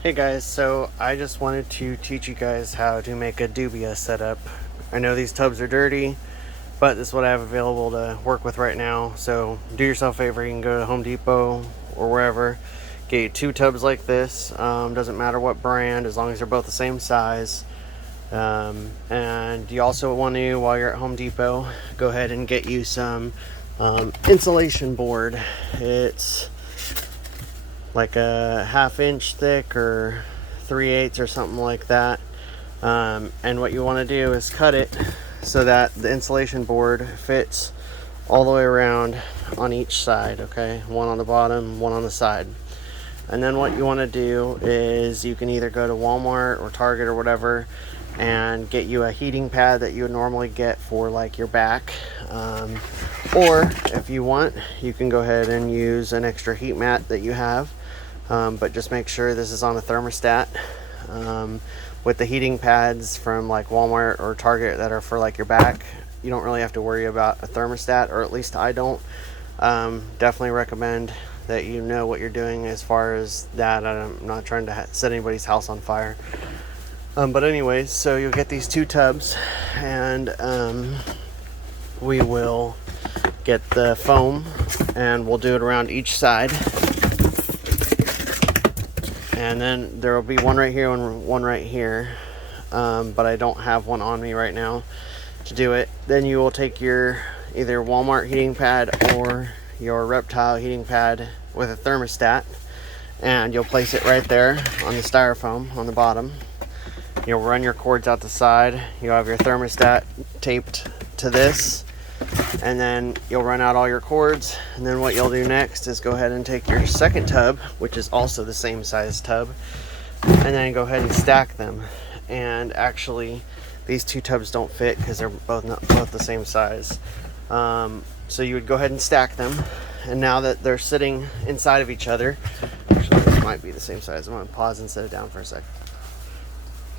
Hey guys, so I just wanted to teach you guys how to make a dubia setup. I know these tubs are dirty, but this is what I have available to work with right now. So do yourself a favor, you can go to Home Depot or wherever, get you two tubs like this. Doesn't matter what brand, as long as they're both the same size. And you also want to, while you're at Home Depot, go ahead and get you some insulation board. It's like a 1/2 inch thick or 3/8 or something like that. And what you want to do is cut it so that the insulation board fits all the way around on each side. Okay, one on the bottom, one on the side. And then what you want to do is you can either go to Walmart or Target or whatever and get you a heating pad that you would normally get for like your back, or if you want, you can go ahead and use an extra heat mat that you have, but just make sure this is on a thermostat. With the heating pads from like Walmart or Target that are for like your back, you don't really have to worry about a thermostat, or at least I don't. Definitely recommend that you know what you're doing as far as that. I'm not trying to set anybody's house on fire. But anyways, so you'll get these two tubs, and we will get the foam and we'll do it around each side. And then there will be one right here and one right here, but I don't have one on me right now to do it. Then you will take your either Walmart heating pad or your Reptile heating pad with a thermostat, and you'll place it right there on the styrofoam on the bottom. You'll run your cords out the side. You'll have your thermostat taped to this, and then you'll run out all your cords. And then what you'll do next is go ahead and take your second tub, which is also the same size tub, and then go ahead and stack them. And actually these two tubs don't fit because they're both the same size. So you would go ahead and stack them, and now that they're sitting inside of each other, actually this might be the same size. I'm going to pause and set it down for a sec.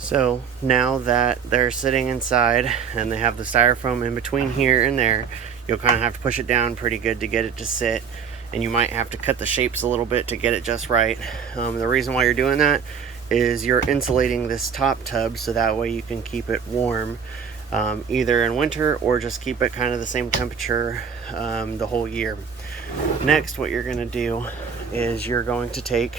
So now that they're sitting inside and they have the styrofoam in between here and there, you'll kind of have to push it down pretty good to get it to sit, and you might have to cut the shapes a little bit to get it just right. The reason why you're doing that is you're insulating this top tub so that way you can keep it warm, either in winter or just keep it kind of the same temperature the whole year. Next, what you're going to do is you're going to take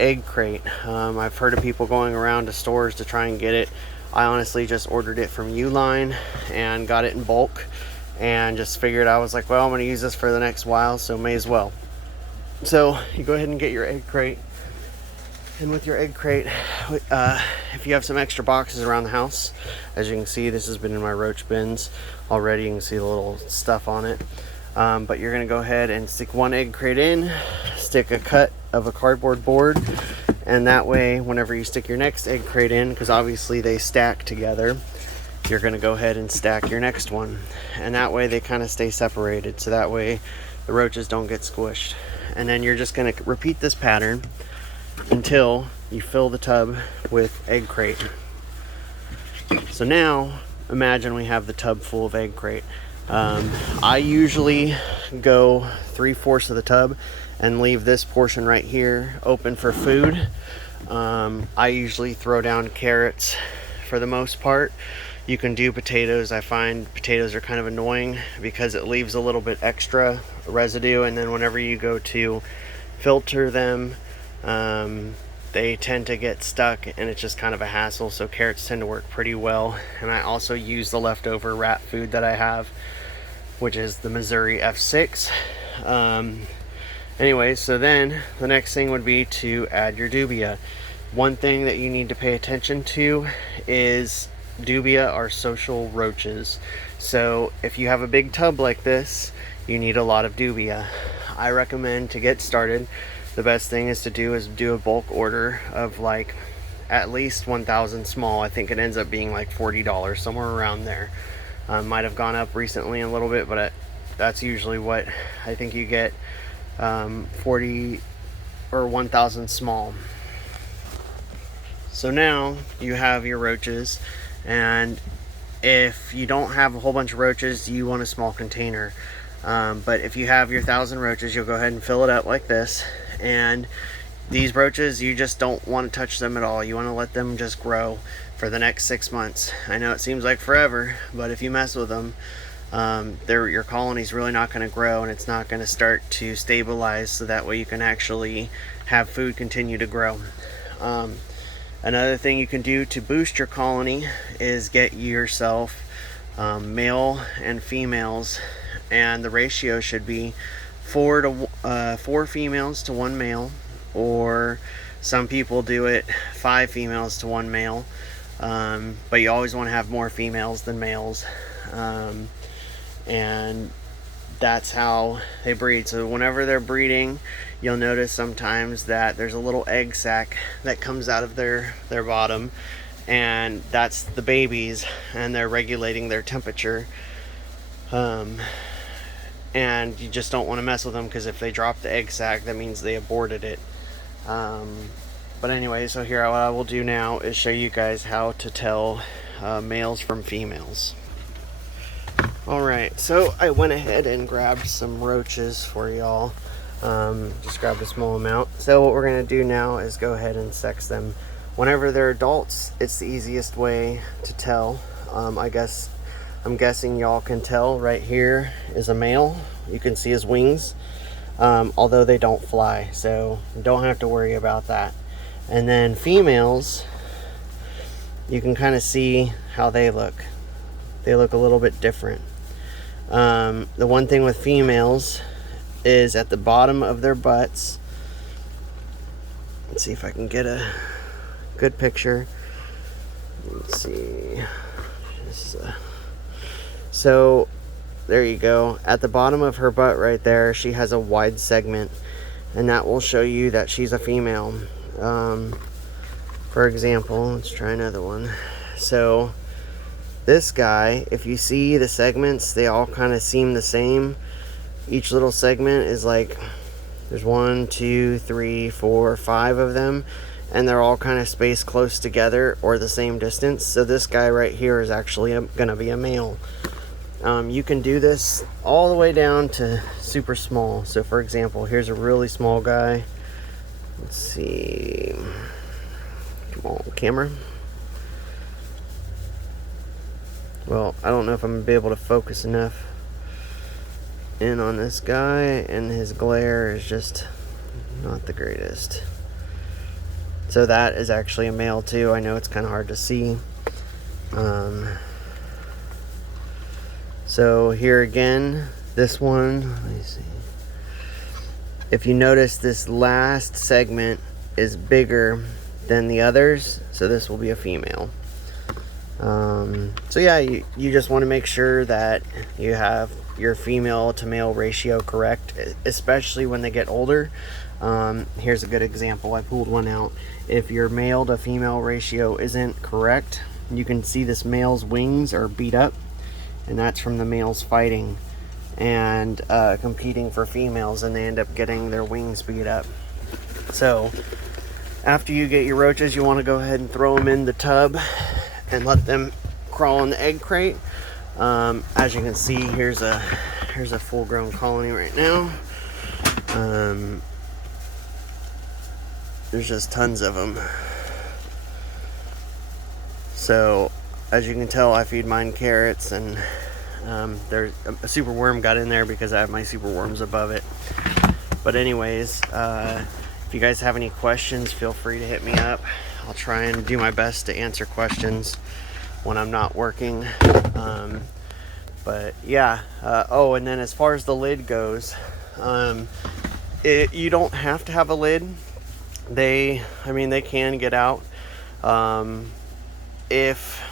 egg crate. I've heard of people going around to stores to try and get it. I honestly just ordered it from Uline and got it in bulk, and just figured, I was like, well, I'm going to use this for the next while, so may as well. So you go ahead and get your egg crate, and with your egg crate, if you have some extra boxes around the house, as you can see, this has been in my roach bins already. You can see the little stuff on it. But you're going to go ahead and stick one egg crate in, stick a cut of a cardboard board, and that way whenever you stick your next egg crate in, because obviously they stack together, you're going to go ahead and stack your next one, and that way they kind of stay separated, so that way the roaches don't get squished. And then you're just going to repeat this pattern until you fill the tub with egg crate. So now imagine we have the tub full of egg crate. I usually go 3/4 of the tub and leave this portion right here open for food. I usually throw down carrots for the most part. You can do potatoes. I find potatoes are kind of annoying because it leaves a little bit extra residue, and then whenever you go to filter them, they tend to get stuck, and it's just kind of a hassle. So carrots tend to work pretty well. And I also use the leftover rat food that I have, which is the Missouri F6. Anyway, so then the next thing would be to add your dubia. One thing that you need to pay attention to is dubia are social roaches. So if you have a big tub like this, you need a lot of dubia. I recommend, to get started, the best thing is to do a bulk order of like at least 1,000 small. I think it ends up being like $40, somewhere around there. Might have gone up recently a little bit, but that's usually what I think you get. 40 or 1,000 small. So now you have your roaches, and if you don't have a whole bunch of roaches, you want a small container. But if you have your 1,000 roaches, you'll go ahead and fill it up like this, and these roaches, you just don't want to touch them at all. You want to let them just grow for the next 6 months. I know it seems like forever, but if you mess with them, your colony's really not going to grow, and it's not going to start to stabilize, so that way you can actually have food continue to grow. Another thing you can do to boost your colony is get yourself male and females, and the ratio should be 4 females to 1 male, or some people do it 5 females to 1 male, but you always want to have more females than males, and that's how they breed. So whenever they're breeding, you'll notice sometimes that there's a little egg sac that comes out of their bottom, and that's the babies, and they're regulating their temperature. And you just don't want to mess with them, because if they drop the egg sac, that means they aborted it. But anyway, so here what I will do now is show you guys how to tell males from females. Alright, so I went ahead and grabbed some roaches for y'all. Just grabbed a small amount. So what we're going to do now is go ahead and sex them. Whenever they're adults, it's the easiest way to tell. I'm guessing y'all can tell right here is a male. You can see his wings, although they don't fly, so you don't have to worry about that. And then females, you can kind of see how they look. They look a little bit different. The one thing with females is at the bottom of their butts. Let's see if I can get a good picture. Let's see. So there you go. At the bottom of her butt right there, she has a wide segment, and that will show you that she's a female. For example, let's try another one. So this guy, if you see the segments, they all kind of seem the same. Each little segment is like, there's 1, 2, 3, 4, 5 of them, and they're all kind of spaced close together or the same distance. So this guy right here is actually gonna be a male. You can do this all the way down to super small. So for example, here's a really small guy. Let's see. Come on, camera. Well, I don't know if I'm gonna be able to focus enough in on this guy, and his glare is just not the greatest. So that is actually a male too. I know it's kind of hard to see. So here again, this one, let me see. If you notice, this last segment is bigger than the others, so this will be a female. So yeah, you just want to make sure that you have your female to male ratio correct, especially when they get older. Here's a good example. I pulled one out. If your male to female ratio isn't correct, you can see this male's wings are beat up, and that's from the males fighting and competing for females, and they end up getting their wings beat up. So after you get your roaches, you want to go ahead and throw them in the tub and let them crawl in the egg crate. As you can see, here's a full-grown colony right now. There's just tons of them. So as you can tell, I feed mine carrots, and there's a super worm got in there because I have my super worms above it. But anyways, if you guys have any questions, feel free to hit me up. I'll try and do my best to answer questions when I'm not working. But yeah, oh, and then as far as the lid goes, you don't have to have a lid. They can get out if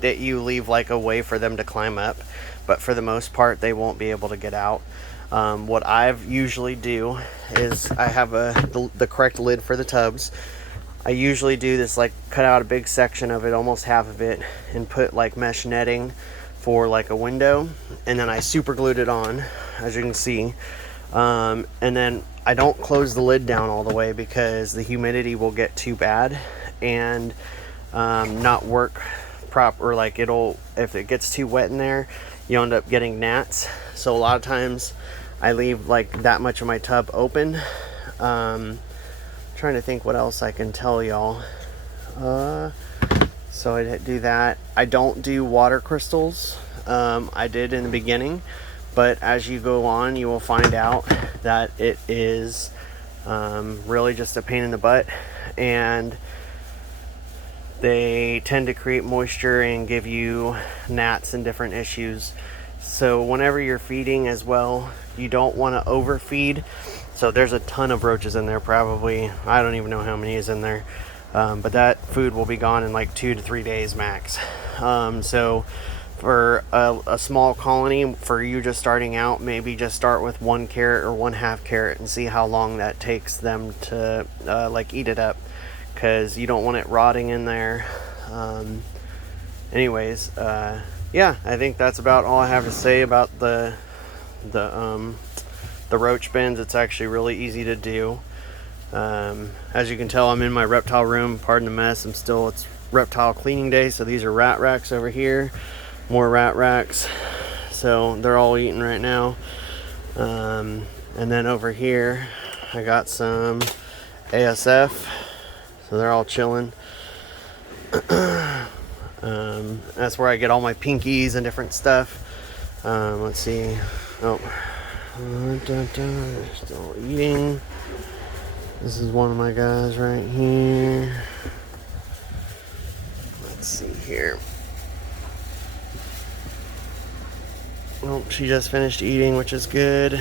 that you leave like a way for them to climb up, but for the most part they won't be able to get out. What I've usually do is I have the correct lid for the tubs. I usually do this, like cut out a big section of it, almost half of it, and put like mesh netting for like a window, and then I super glued it on, as you can see. And then I don't close the lid down all the way because the humidity will get too bad and not work proper. Like if it gets too wet in there, you end up getting gnats. So a lot of times I leave like that much of my tub open, trying to think what else I can tell y'all. So I do that. I don't do water crystals. I did in the beginning, but as you go on, you will find out that it is really just a pain in the butt, and they tend to create moisture and give you gnats and different issues. So whenever you're feeding as well, you don't want to overfeed. So there's a ton of roaches in there, probably, I don't even know how many is in there. But that food will be gone in like 2 to 3 days max. So for a small colony, for you just starting out, maybe just start with 1 carrot or 1/2 carrot and see how long that takes them to like eat it up, because you don't want it rotting in there. Anyways, yeah, I think that's about all I have to say about the roach bins. It's actually really easy to do. As you can tell, I'm in my reptile room. Pardon the mess. It's reptile cleaning day. So these are rat racks over here. More rat racks. So they're all eating right now. And then over here, I got some ASF. So they're all chilling. That's where I get all my pinkies and different stuff. Let's see. Oh, they're still eating. This is one of my guys right here. Let's see here. Oh, she just finished eating, which is good.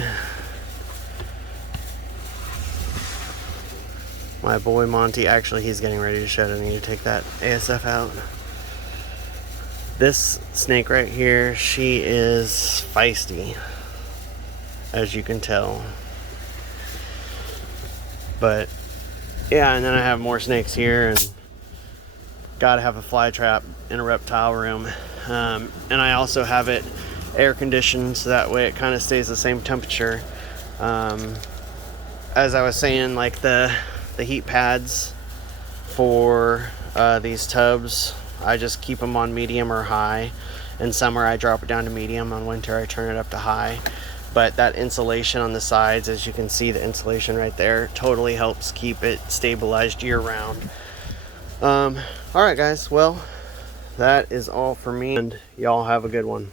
My boy Monty, actually he's getting ready to shed. I need to take that ASF out. This snake right here, she is feisty, as you can tell. But yeah, and then I have more snakes here, and gotta have a fly trap in a reptile room. And I also have it air conditioned, so that way it kind of stays the same temperature. As I was saying, like the heat pads for these tubs, I just keep them on medium or high. In summer I drop it down to medium, on winter I turn it up to high. But that insulation on the sides, as you can see, the insulation right there totally helps keep it stabilized year round. Alright guys, well, that is all for me, and y'all have a good one.